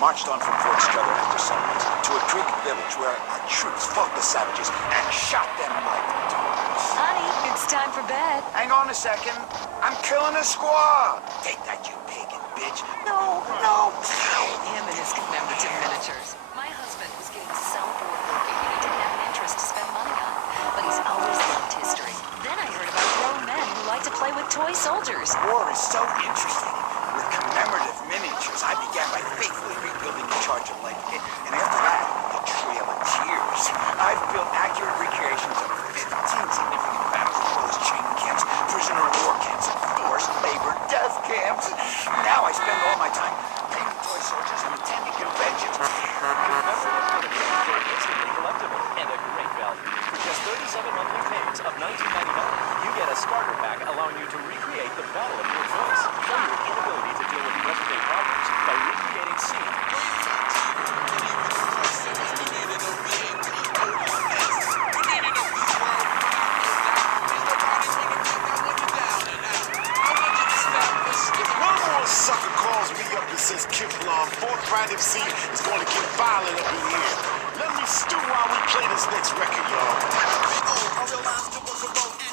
marched on from Fort Strother after sunrise to a Greek village where our troops fought the savages and shot them like dogs. Honey, it's time for bed. Hang on a second. I'm killing a squaw. Take that, you pagan bitch. No, no. Him and his commemorative miniatures. My husband was getting so bored working and he didn't have an interest to spend money on. But he's always loved history. Then I heard about grown men who like to play with toy soldiers. War is so interesting. With commemorative miniatures, I began by faithfully rebuilding the Charge of Light. And after that, the Trail of Tears. I've built accurate recreations of 15 significant battles as well as training camps, prisoner of war camps, and forced labor death camps. Now I spend all my time painting toy soldiers and attending conventions. Commemorative miniatures are instantly collectible and a great value. For just 37 monthly payments of $19.99, you get a starter pack allowing you to recreate the battle of your choice. Show your inability to deal with present-day problems by recreating scene. Sucker calls me up and says Kiflon, Forthright MC is going to get violent up in here. Let me stew while we play this next record, y'all.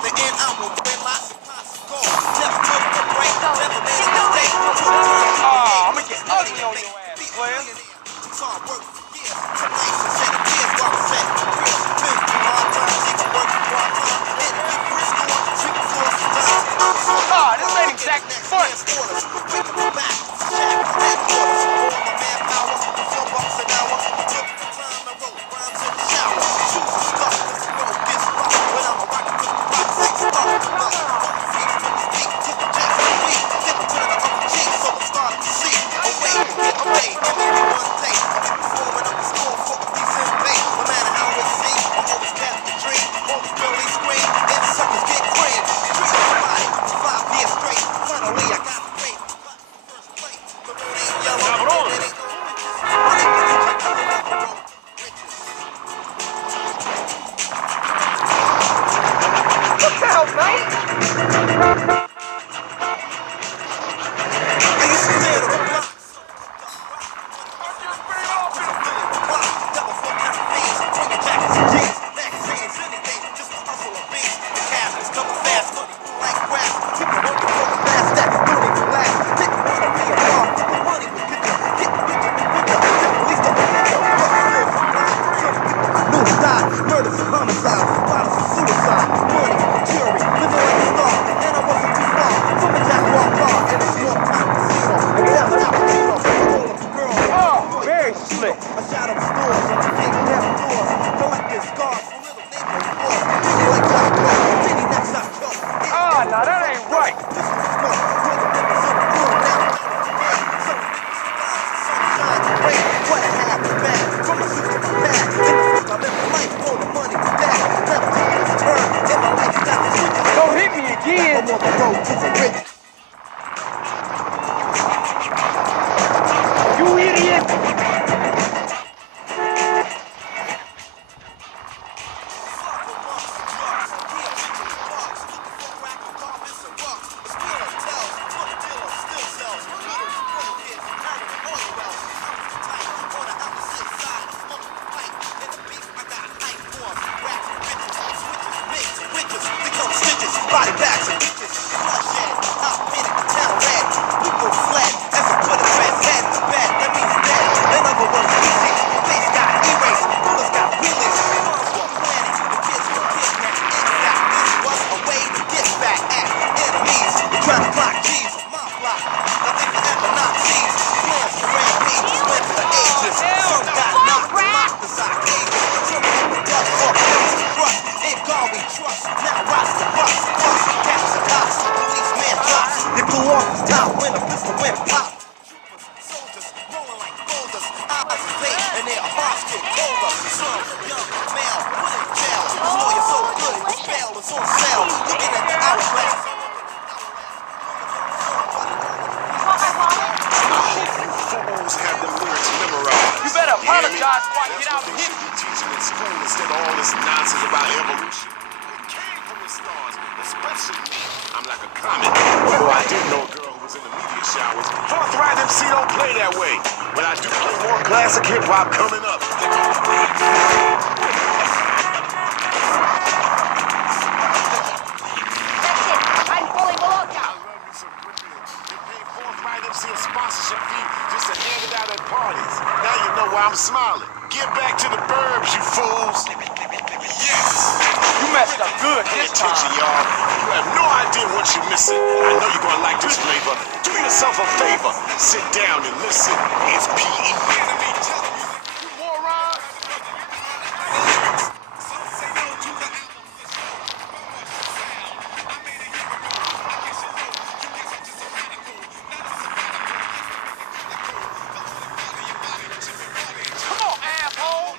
The end, I'm a win lots of pots of gold. Never took a break, never made a mistake. I'm gonna get ugly on your ass, player. It's hard work for years. Tonight, some set of tears while we set the real. Been through hard times, even working part-time. And if you risk on, triple floor sometimes. This ain't exactly fun. Body bags and bitches, bloodshed, I'll paint it the town red. We go flat, as I put a red head in the bed, that means dead. In other words, easy, face got erased, bullets got wheelies, bombs were planted, the kids were kidnapped. In fact, this was a way to get back at enemies. We're trying to block G's on my block. Nothing to ever not seize. Plans for rampages went for ages. Some got knocked, locked inside cages. Some people dust off, guns and trust. In God we trust, now watch the bus. Caps and cops, policeman drops. They blew off his top when a pistol went pop. Troopers, soldiers, rolling like boulders. Eyes is bait and their hearts get colder. Some young male put in jail. His lawyer so good, his bail was on sale. Looking at the hourglass. Fools have them lyrics memorized. You better apologize before I That's get out what and they hit should you. be teaching in school instead of all this nonsense about evolution. We came from the stars, especially me. I'm like a comet. Although I did know a girl who was in the media showers. Forthright MC don't play that way. but I do play more classic hip hop coming up. I'm pulling below I love me some Whitney. They pay forthright MC a sponsorship fee just to hand it out at parties. Now you know why I'm smiling. Get back to the burbs, you fools. Yes! You messed up good Pay this attention, time. y'all. You have no idea what you're missing. I know you're gonna like this flavor. Do yourself a favor. Sit down and listen. It's PE. You moron! Come on, asshole.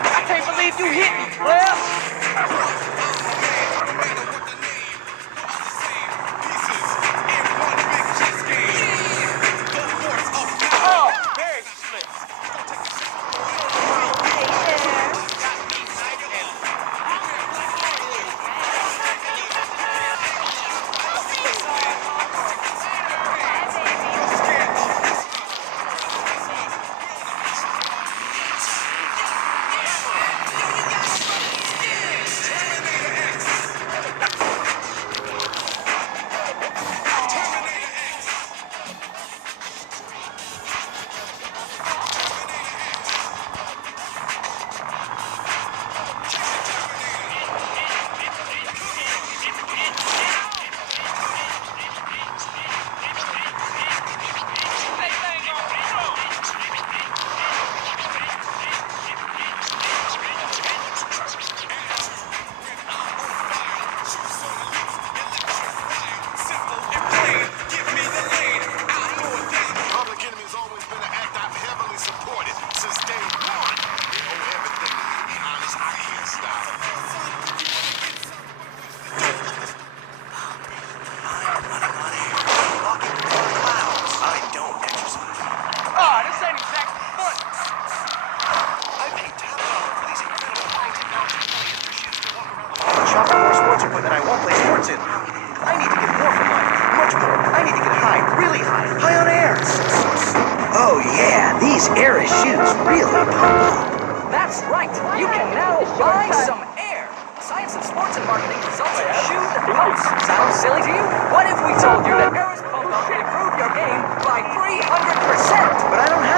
I can't believe you hit me, Cliff. Oh, very slick. Public Enemy has always been an act I've heavily supported since day one. They owe everything to me, to be honest. I can't stop. I don't exercise. Ah, this ain't exactly fun. I pay top dollar for these incredible high-technology polyester shoes to walk around the Shop for more sports equipment I won't play sports in. I need to get more from life. Much more. I need to get high, really high. High on air. Oh yeah, these Air shoes really pump. That's right. You can now buy some air. Science of sports and marketing results in shoes that pumps. Sounds silly to you? What if we told you that Air's pump up can improve your game by 300%? But I don't have